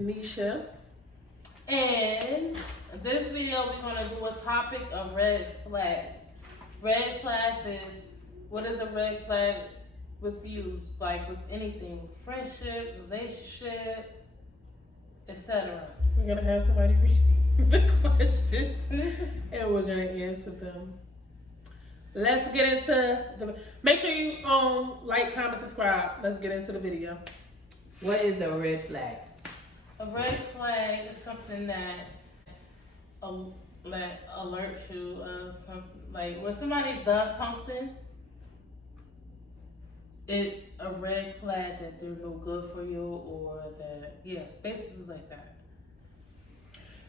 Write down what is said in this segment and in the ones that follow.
Nisha. And this video we're going to do a topic of red flags. Red flags is, what is a red flag with you? Like with anything, friendship, relationship, etc. We're going to have somebody read the questions and we're going to answer them. Let's get into the, make sure you like, comment, subscribe. Let's get into the video. What is a red flag? A red flag is something that alerts you of something. Like when somebody does something, it's a red flag that they're no good for you, or that, yeah, basically like that.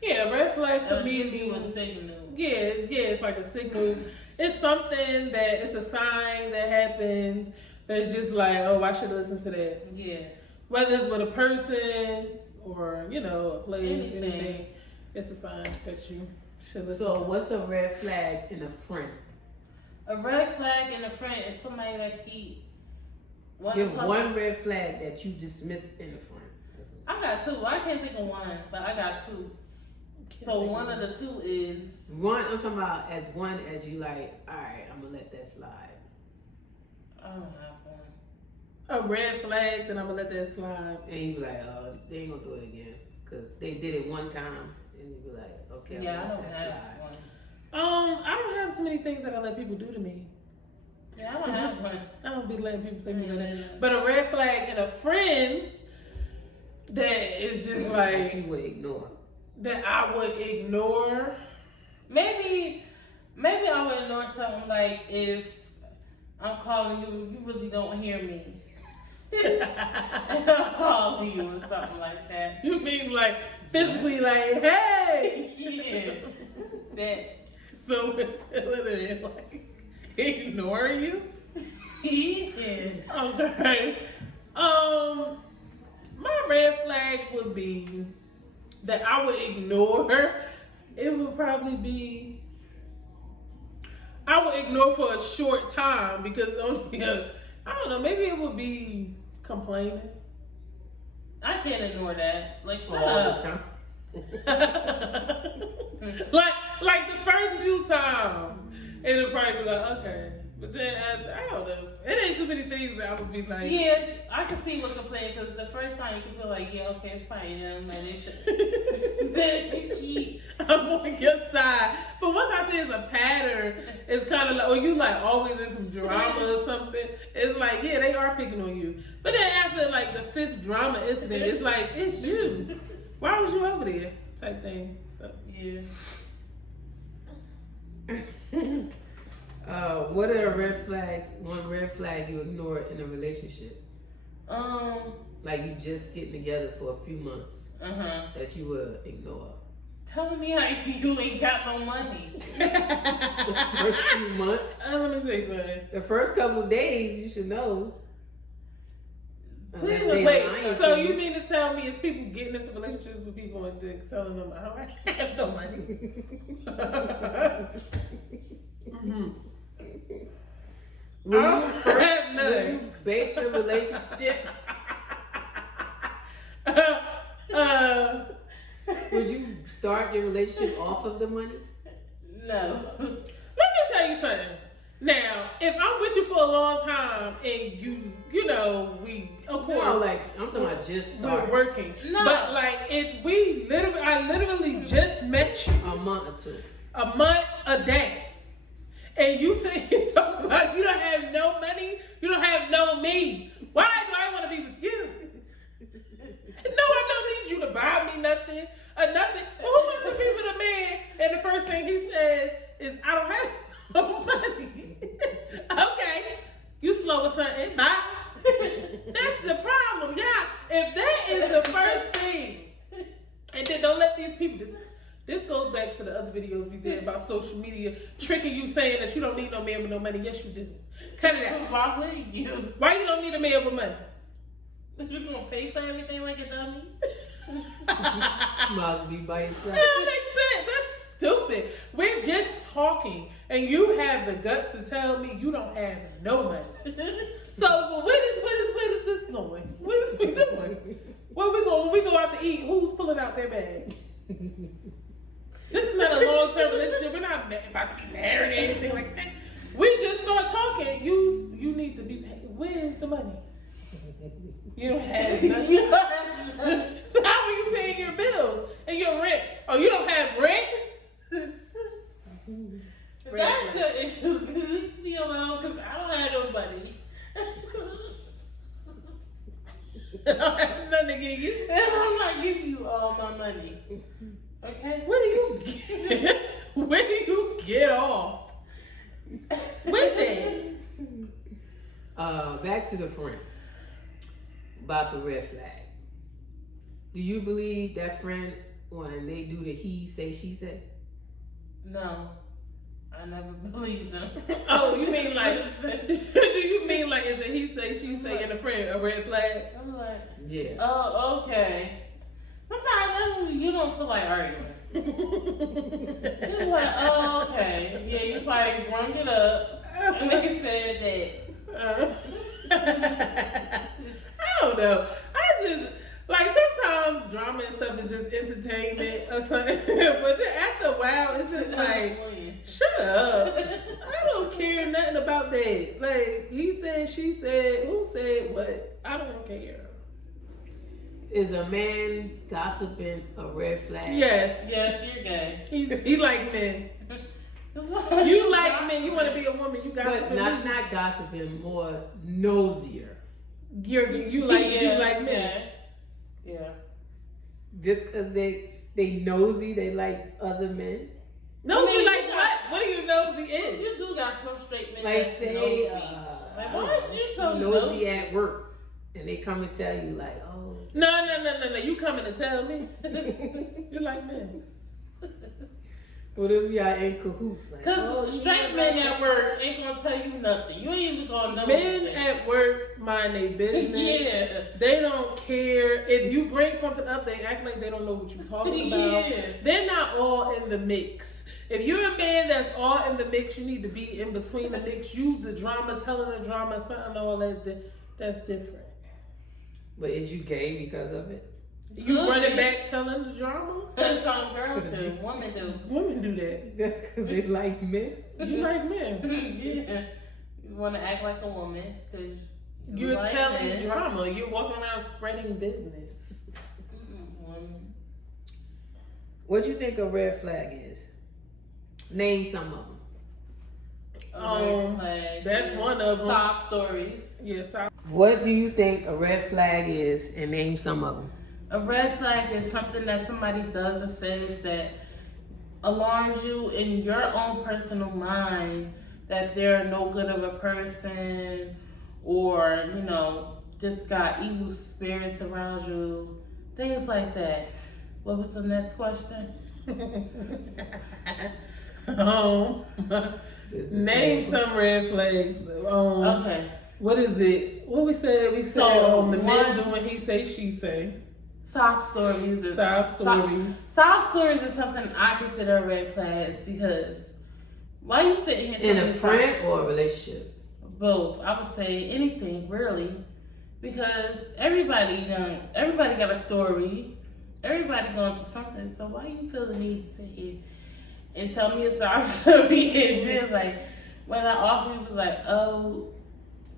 Yeah, a red flag for me is you a signal. Yeah, it's like a signal. It's something that, it's a sign that happens that's just like, oh, I should listen to that. Yeah. Whether it's with a person or, you know, a place, anything, it's a sign that you should listen to. So what's a red flag in a friend? A red flag in a friend is somebody that keep... Give one red flag that you dismissed in a friend. I got two. I can't think of one, but I got two. So one of the two is... One, I'm talking about as one as you like, all right, I'm going to let that slide. I don't have one. A red flag, then I'm going to let that slide. And you be like, oh, they ain't going to do it again. Because they did it one time. And you be like, okay, yeah, I don't have one. I don't have too many things that I let people do to me. Yeah, I don't have one. I don't be letting people say me like that. But a red flag in a friend that is just like... you would ignore. That I would ignore. Maybe I would ignore something like if I'm calling you, you really don't hear me. And I'm calling you or something like that. You mean like physically like, hey! Yeah. That. So, like, ignore you? Yeah. Okay. My red flag would be that I would ignore. It would probably be, I would ignore for a short time because only, I don't know, maybe it would be complaining. I can't ignore that. Like, shut all up. the time. like the first few times, it'll probably be like, okay. But then, I don't know. It ain't too many things that I would be like. Yeah, I can see what's complaining because the first time you can feel like, yeah, okay, it's probably them. Like, they should. Then I'm on your side. But once I say it's a pattern, it's kind of like, oh, you like always in some drama or something. It's like, yeah, they are picking on you. But then after like the 5th drama incident, it's like, it's you. Why was you over there? Type thing. So, yeah. What are the red flags? One red flag you ignore in a relationship? Like you just getting together for a few months. That you would ignore. Tell me how you ain't got no money. The first few months. Let me say something. The first couple of days, you should know. Please wait. So you mean to tell me it's people getting into relationships with people and telling them I have no money? Will you base your relationship? Would you start your relationship off of the money? No. Let me tell you something. Now, if I'm with you for a long time and you know, we, of course. No, like, I'm talking about just starting. We're working. No. But like, if I literally just met you. A month or two. A month, a day. And you say something about you don't have no money, you don't have no me. Why do I want to be with you? No, I don't need you to buy me nothing or nothing. Who wants to be with a man and the first thing he says is, I don't have no money? Okay, you slow or something. Bye. That's the problem, y'all. If that is the first thing, and then don't let these people This goes back to the other videos we did about social media tricking you saying that you don't need no man with no money. Yes, you do. Cut it out. Why would you? Why you don't need a man with money? You gonna pay for everything like a dummy? Might be by yourself. That don't make sense. That's stupid. We're just talking, and you have the guts to tell me you don't have no money. So, where is this going? What is we doing? When we go out to eat, who's pulling out their bag? This is not a long-term relationship. We're not about to be married or anything like that. We just start talking. You need to be paid. Where's the money? You don't have nothing. So how are you paying your bills and your rent? Oh, you don't have rent? That's your issue. Leave me alone because I don't have no money. I don't have nothing to give you. And I'm not giving you all my money. Okay? Where do you get off with that? Back to the friend about the red flag. Do you believe that friend when they do the he say she say? No. I never believed them. Oh, you mean like? Do you mean like is it he say she say and a friend a red flag? I'm like, Yeah. oh, okay. Sometimes you don't feel like arguing. You're like, oh, okay. Yeah, you probably brung it up and they said I don't know. I just like sometimes drama and stuff is just entertainment or something. But then after a while, it's just like, shut up. I don't care nothing about that. Like he said, she said, who said what? I don't care. Is a man gossiping a red flag? Yes. Yes, you're gay. He like men. You like men. You want to be a woman. You But gossiping. not gossiping, more nosier. You like men. Yeah. Just because they nosy, they like other men. Nosy I mean, like you what? What are you nosy in? You do got some straight men. Like that's say, nosy. I Like, don't why know, you so nosy nosy? at work, and they come and tell you like, oh. No. You coming to tell me? You like men. What if y'all in cahoots? Like, Because straight men at work ain't gonna tell you nothing. You ain't even gonna know. Men nothing. at work mind their business. Yeah. They don't care. If you bring something up, they act like they don't know what you're talking about. Yeah. They're not all in the mix. If you're a man that's all in the mix, you need to be in between the mix. You, the drama, telling the drama, something, all that, that's different. but is you gay because of it? You Could running be. back telling the drama? That's some girls do. Women do. Women do that. That's because they like men. You like men. Yeah. You want to act like a woman because You're like telling men. drama. You're walking around spreading business. Women. What do you think a red flag is? Name some of them. Red flag that's is one of them. Sob stories. Yes, What do you think a red flag is, and name some of them? A red flag is something that somebody does or says that alarms you in your own personal mind that they're no good of a person, or just got evil spirits around you, things like that. What was the next question? Name some red flags. Okay. What is it? What we said? We said So, the men one- doing he say, she say. Sob stories. Sob stories. Sob stories is something I consider red flags because why you sitting here In telling a me friend or a relationship? both? I would say anything really, because everybody got a story. Everybody going through something. So why you feel the need to sit here and tell me a sob story and then like when I offer you, be like, oh,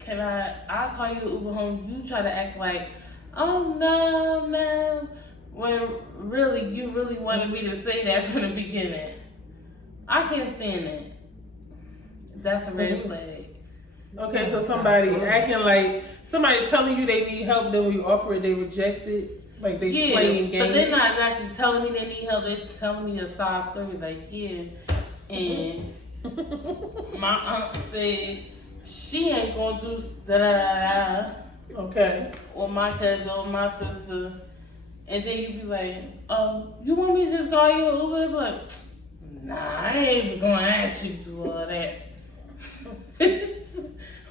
I'll call you Uber home. You try to act like, oh no, when really you really wanted me to say that from the beginning. I can't stand it. That's a red flag. Okay, so somebody acting like somebody telling you they need help, then when you offer it, they reject it. Like they playing games. But they're not exactly telling me they need help. They're just telling me a side story. Like, yeah, and my aunt said she ain't gonna do da da da da. Okay. Or my cousin or my sister, and then you be like, you want me to just call you an Uber? But nah, I ain't even gonna ask you to do all that.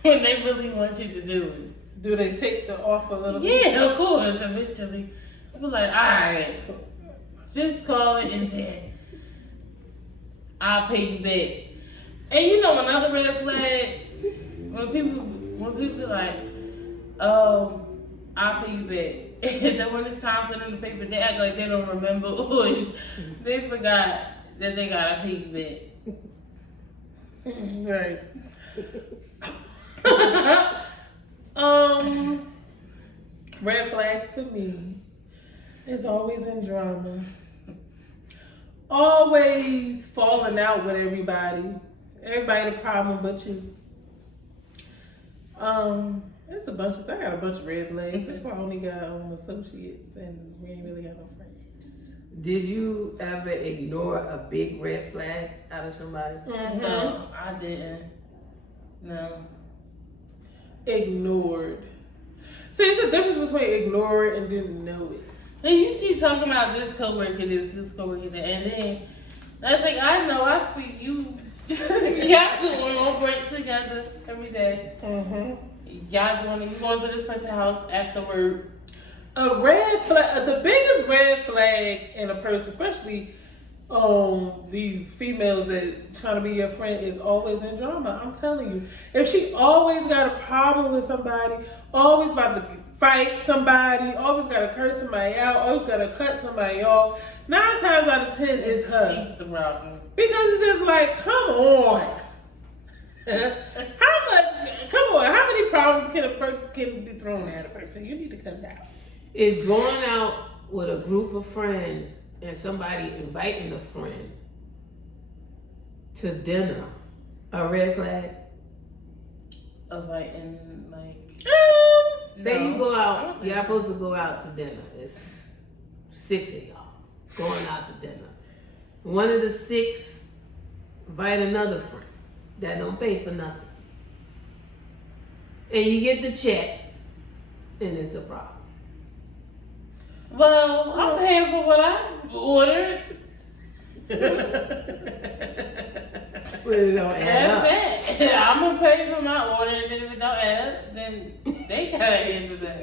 When they really want you to do it. Do they take the offer a little bit? Yeah, of course, eventually. I be like, alright, just call it and then I'll pay you back. And another red flag, when people be like, I'll pay you back. And then when it's time for them to pay, but they act like they don't remember or they forgot that they gotta pay back. Right. Red flags for me is always in drama. Always falling out with everybody. Everybody the problem but you. There's a bunch of I got a bunch of red flags. That's why I only got associates and we ain't really got no friends. Did you ever ignore a big red flag out of somebody? No, I didn't. No. Ignored. See, it's a difference between ignore and didn't know it. And you keep talking about this coworker, this coworker, that, and then that's like I know I see you. Y'all going on break together every day. Y'all you going to this person's house after work. A red flag, the biggest red flag in a person, especially these females that trying to be your friend, is always in drama. I'm telling you, if she always got a problem with somebody, always about to fight somebody, always got to curse somebody out, always got to cut somebody off, 9 times out of 10 it's her. She's the problem. Because it's just like, come on. How many problems can be thrown at a person? You need to cut it out. Is going out with a group of friends and somebody inviting a friend to dinner a red flag? Inviting, like... Say you go I out, don't think y'all so. supposed to go out to dinner. It's 6 of y'all going out to dinner. One of the 6 invite another friend that don't pay for nothing. And you get the check, and it's a problem. Well, I'm paying for what I ordered. But it don't add up. That's that. I'm gonna pay for my order, and if it don't add up, then they gotta handle that.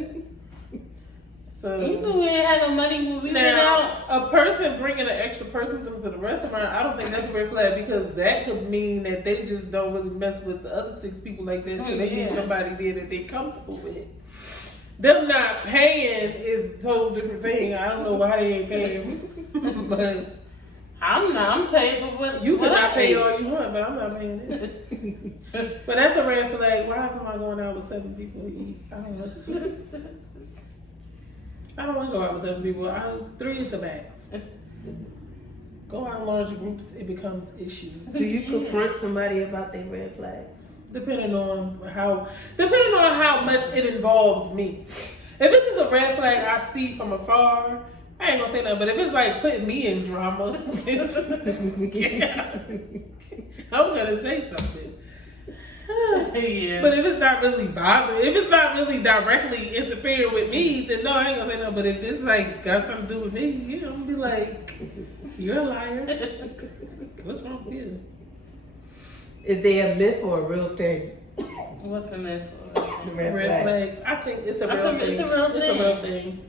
So You know we ain't had no money when we went out. now, a person bringing an extra person with them to the restaurant, I don't think that's a red flag, because that could mean that they just don't really mess with the other 6 people like that. So they need somebody there that they're comfortable with. Them not paying is a total different thing. I don't know why they ain't paying, but I'm paying for what you what cannot I pay paid. all you want. But I'm not paying it. But that's a red flag. Why is somebody going out with 7 people to eat? I don't know. I don't want to go out with 7 people. 3 is the max. Go out in large groups, it becomes issues. Do you confront somebody about their red flags? Depending on how much it involves me. If this is a red flag I see from afar, I ain't gonna say nothing. But if it's like putting me in drama, I'm gonna say something. Yeah. But if it's not really bothering, if it's not really directly interfering with me, then no, I ain't gonna say no. But if it's like got something to do with me, you know, I'm gonna be like, you're a liar. What's wrong with you? Is they a myth or a real thing? What's the myth for? The Red flags. I think it's a That's real a- thing. it's a real It's a thing. real thing.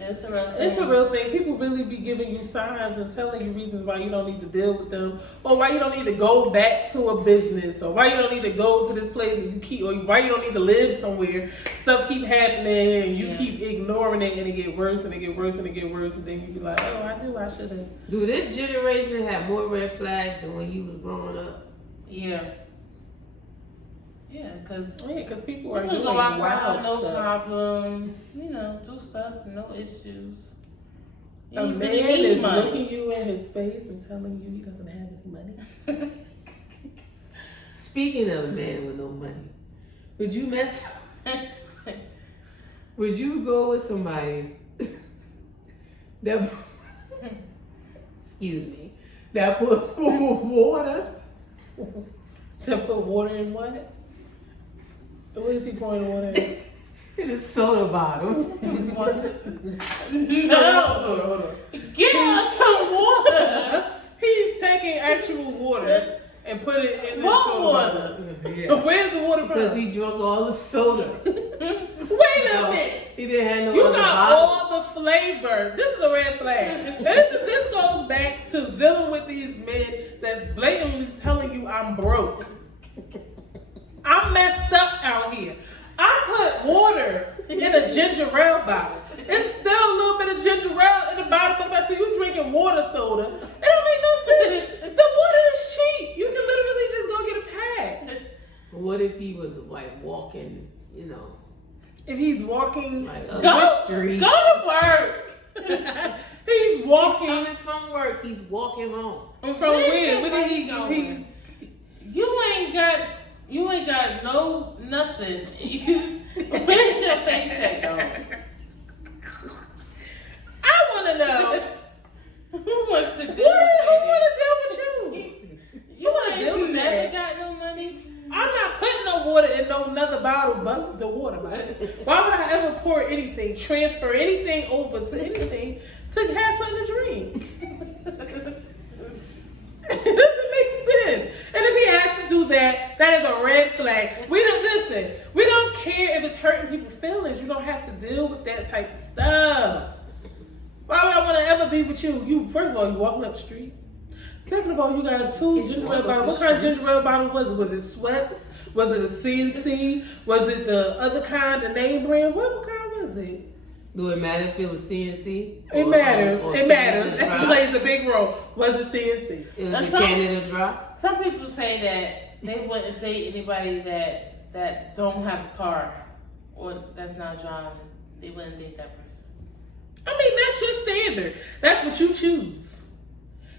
It's a real thing. It's a real thing. People really be giving you signs and telling you reasons why you don't need to deal with them, or why you don't need to go back to a business, or why you don't need to go to this place and you keep, or why you don't need to live somewhere. Stuff keep happening and you keep ignoring it, and it get worse and it get worse and it get worse, and then you be like, oh, I knew I should have. Do this generation have more red flags than when you was growing up? Yeah. Yeah, because Yeah, because people you are can doing go outside, wild no stuff. problem. You know, do stuff, no issues. You A ain't man really need is money. looking you in his face and telling you he doesn't have any money. Speaking of a man with no money, would you would you go with somebody that, excuse me, that put water? To put water in what? What is he pouring the water in? In a soda bottle. No. No. Get us some water. He's taking actual water and put it in the What soda water? bottle. Where's the water from? Because he drunk all the soda. Wait a No, minute. he didn't have no You other got bottle. all the flavor. This is a red flag. And this goes back to dealing with these men that's blatantly telling you I'm broke. I'm messed up out here. I put water in a ginger ale bottle. It's still a little bit of ginger ale in the bottom of it. So you drinking water soda. It don't make no sense. The water is cheap. You can literally just go get a pack. What if he was like walking, you know? If he's walking, Like Go, up go the street. to work. he's walking Coming from work, he's walking home. from Where's where? your Where did he money go? going? You ain't got no nothing. Where's your paycheck going? I want to know. Who wants to do Who want to deal with you? You wanna ain't deal with never that? got no money. I'm not putting no water in no another bottle but the water bottle. Why would I ever pour anything, transfer anything over to anything to have something to drink? It doesn't make sense. And if he has to do that, that is a red flag. We don't listen. We don't care if it's hurting people's feelings. You don't have to deal with that type of stuff. Why would I want to ever be with you? You first of all, you walking up the street. Second of all, you got two ginger ale bottles. What kind of ginger ale bottle was it? Was it Schweppes? Was it a CNC? Was it the other kind, the name brand? What kind was it? Do it matter if it was CNC? It matters. or It matters. Canada It Dry? plays a big role. Was it CNC? It was That's the all- Canada Dry? Some people say that they wouldn't date anybody that don't have a car or that's not driving. They wouldn't date that person. I mean, that's your standard. That's what you choose.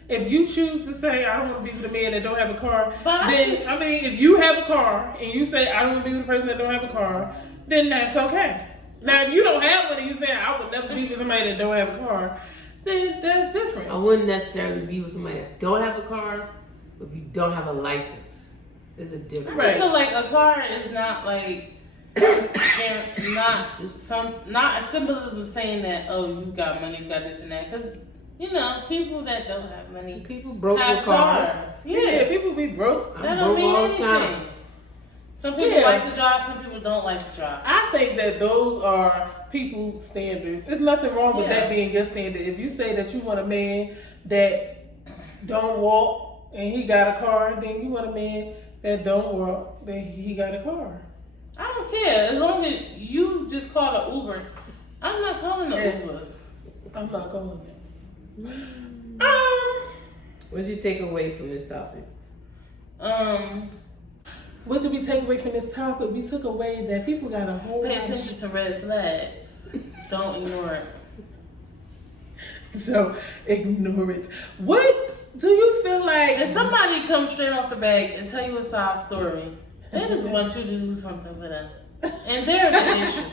If you choose to say, I don't want to be with a man that don't have a car, But then, I mean, if you have a car and you say, I don't want to be with a person that don't have a car, then that's okay. Now, if you don't have one and you say, I would never be with somebody that don't have a car, then that's different. I wouldn't necessarily be with somebody that don't have a car, but if you don't have a license, there's a difference. Right. So like a car is not like not a symbolism saying that you got money, you got this and that. Because you know people that don't have money People broke have with cars. Yeah, people be broke. That I'm don't broke mean all the anything. time. Some people Yeah. like to drive, some people don't like to drive. I think that those are people's standards. There's nothing wrong with Yeah. that being your standard. If you say that you want a man that don't walk and he got a car, then you want a man that don't walk, then he got a car. I don't care as long as you just call an Uber. I'm not calling an Yeah. Uber. I'm not going there. What did you take away from this topic? What did we take away from this topic? We took away that people got a whole Pay lot of attention to red flags. Don't ignore it. so ignore it. What do you feel like? If somebody comes straight off the bag and tell you a sob story, they just want you to do something for them. And they're the issue.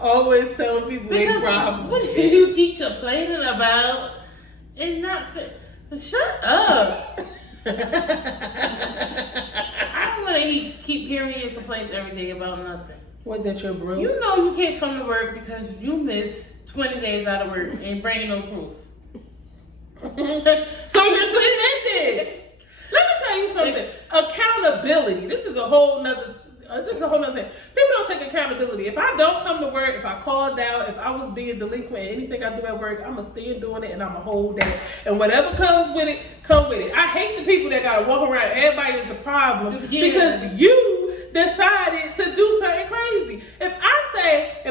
Always telling people their Because problems. what do you keep complaining about and not fit? Shut up. I don't want to keep hearing your complaints every day about nothing. What, that you're broke? You know you can't come to work because you missed 20 days out of work and bring no proof. So you're suspended. Let me tell you something. Accountability. This is a whole nother. This is a whole nother thing. People don't take accountability. If I don't come to work, if I called out, if I was being delinquent, anything I do at work, I'ma stand doing it and I'ma hold that. And whatever comes with it, come with it. I hate the people that gotta walk around. Everybody is the problem because you decided to do something crazy. If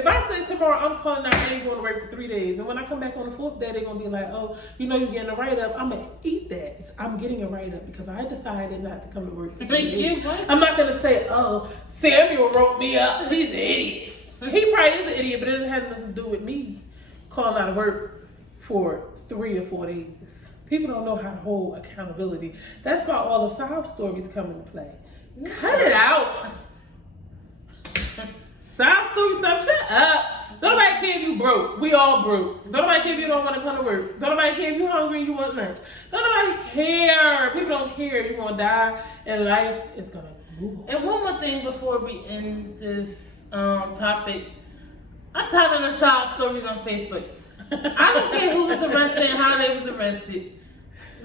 I say tomorrow I'm calling out, I ain't going to work for 3 days, and when I come back on the 4th day, they're gonna be like, oh, you know, you're getting a write up. I'm gonna eat that. I'm getting a write up because I decided not to come to work for 3 days. I'm not gonna say, oh, Samuel wrote me up. He's an idiot. He probably is an idiot, but it doesn't have nothing to do with me calling out of work for 3 or 4 days. People don't know how to hold accountability. That's why all the sob stories come into play. Cut it out. Sob stories, stop. Shut up. Don't nobody care if you broke. We all broke. Don't nobody care if you don't want to come to work. Don't nobody care if you're hungry and you want lunch. Don't nobody care. People don't care if you're going to die and life is going to move on. And one more thing before we end this topic. I'm tired of the sob stories on Facebook. I don't care who was arrested and how they was arrested.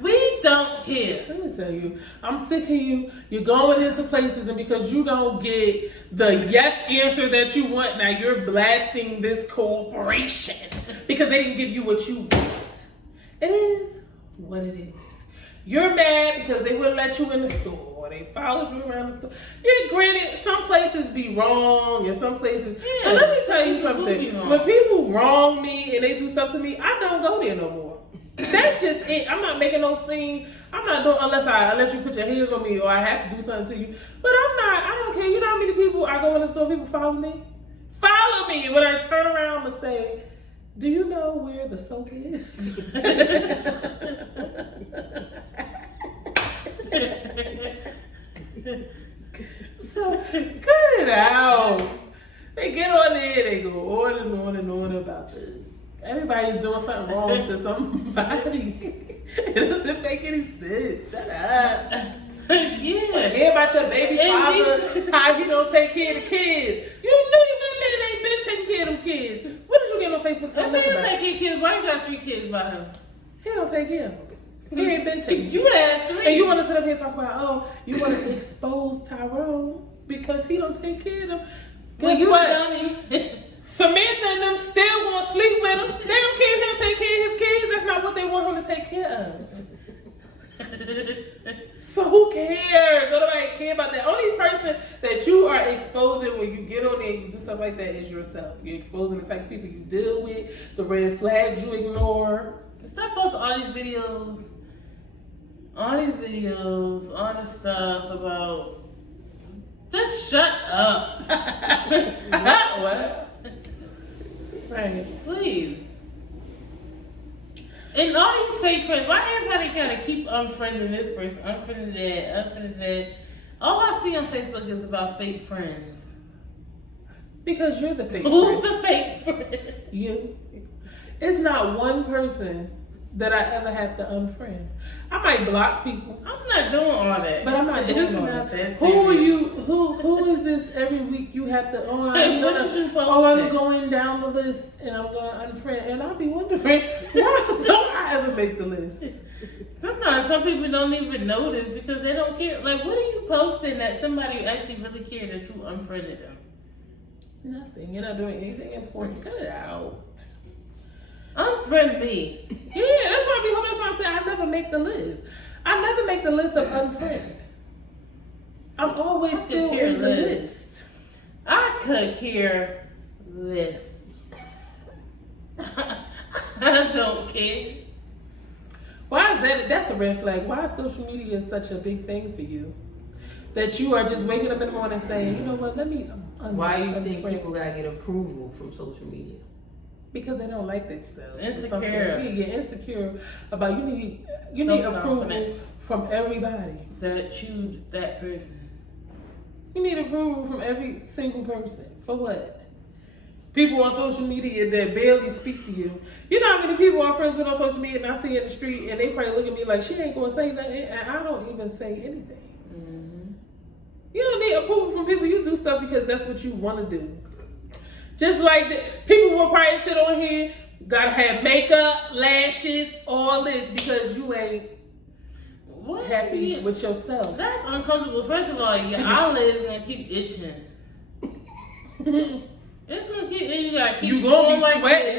We don't care. Let me tell you, I'm sick of you. You're going into places, and because you don't get the yes answer that you want, now you're blasting this corporation because they didn't give you what you want. It is what it is. You're mad because they wouldn't let you in the store. they followed you around the store. Yeah, granted, some places be wrong and some places. Yeah, But let me tell you some people do be something. wrong. When people wrong me and they do stuff to me, I don't go there no more. That's just it. I'm not making no scene. I'm not doing unless you put your hands on me or I have to do something to you. But I don't care. You know how many people I go in the store, people follow me? Follow me. When I turn around and say, do you know where the soap is? So cut it out. They get on there, they go on and on and on about this. Everybody's doing something wrong to somebody. It doesn't make any sense. Shut up. Yeah. Hear about your baby father, how he don't take care of the kids. You know you ain't been taking care of them kids. What did you get on Facebook If telling us he don't about? take his kids, why you got 3 kids by him? He don't take care of them. He ain't been taking You had 3. And you want to sit up here and talk about, oh, you want to expose Tyrone because he don't take care of them. Well, Guess you what? dummy. Samantha and them still gonna sleep with him. They don't care if he'll take care of his kids. That's not what they want him to take care of. So who cares? Nobody care about that. Only person that you are exposing when you get on there and you do stuff like that is yourself. You're exposing the type of people you deal with, the red flags you ignore. Stop posting all these videos, all this stuff about. Just shut up. What? Right. Please. And all these fake friends, why everybody gotta keep unfriending this person, unfriending that? All I see on Facebook is about fake friends. Because you're the fake Who's friend. the fake friend? You. It's not one person that I ever have to unfriend. I might block people, I'm not doing all that. but I'm not doing It's all not that. that Who are serious. you? Who is this every week you have to? Oh, I'm What did you post I'm it? going down the list and I'm gonna unfriend. And I'll be wondering why don't I ever make the list? Sometimes some people don't even notice because they don't care. Like, what are you posting that somebody actually really cared that you unfriended them? Nothing. You're not doing anything important. Cut it out. Unfriend me. Yeah, that's why I be home. That's why I say I never make the list. I never make the list of unfriend. I'm always still care in the less. list. I could care less. I don't care. Why is that? That's a red flag. Why is social media such a big thing for you? That you are just waking up in the morning saying, you know what, let me Why do you think unfriend. people gotta get approval from social media? Because they don't like themselves. Insecure. Yeah, you're insecure about you need approval Self-confidence. from everybody. That you, that person. You need approval from every single person. For what? People on social media that barely speak to you. You know how many people I'm friends with on social media and I see in the street and they probably look at me like she ain't gonna say nothing and I don't even say anything. Mm-hmm. You don't need approval from people. You do stuff because that's what you want to do. Just like people will probably sit on here, gotta have makeup, lashes, all this because you ain't What? happy with yourself. That's uncomfortable. First of all, your eyelids gonna keep itching. It's gonna keep. And you gotta keep. You gonna going be like sweating.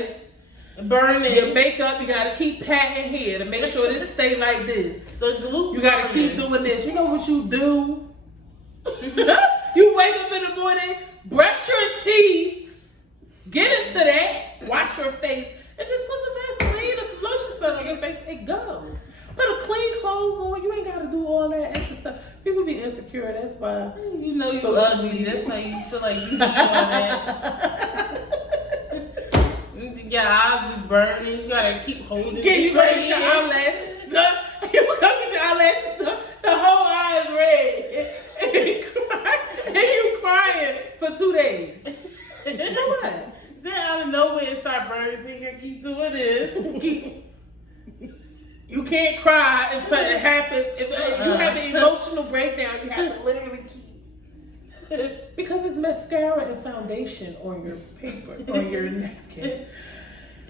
this, burning. Your makeup, you gotta keep patting here to make sure this stay like this. The glue. You gotta keep doing this. You know what you do? You wake up in the morning, brush your teeth, get into that, wash your face, and just put some Vaseline or some lotion stuff on your face and go. Put a clean clothes on. You ain't gotta do all that extra stuff. People be insecure. That's why. You know you Social ugly. media. That's why you feel like you doing that. Your eyes be burning. You gotta keep holding. Yeah, you gotta get your eyes. eyelashes stuff. You go get your eyelashes stuff. The whole eye is red. And you crying for 2 days. You know what? Then out of nowhere it start burning. So you gotta keep doing this. You can't cry if something happens. If you have an emotional breakdown, you have to literally keep. Because it's mascara and foundation on your paper, on your napkin.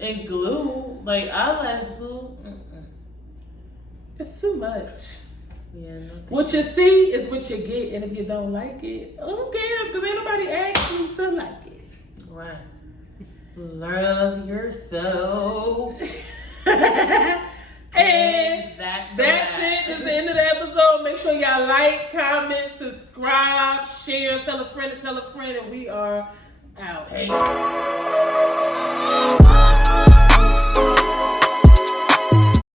And glue, like eyelash glue. It's too much. Yeah, no. What you see is what you get, and if you don't like it, who cares? Because ain't nobody asked you to like it. Right. Love yourself. And that's it. This is the end of the episode. Make sure y'all like, comment, subscribe, share, tell a friend to tell a friend, and we are out. Hey.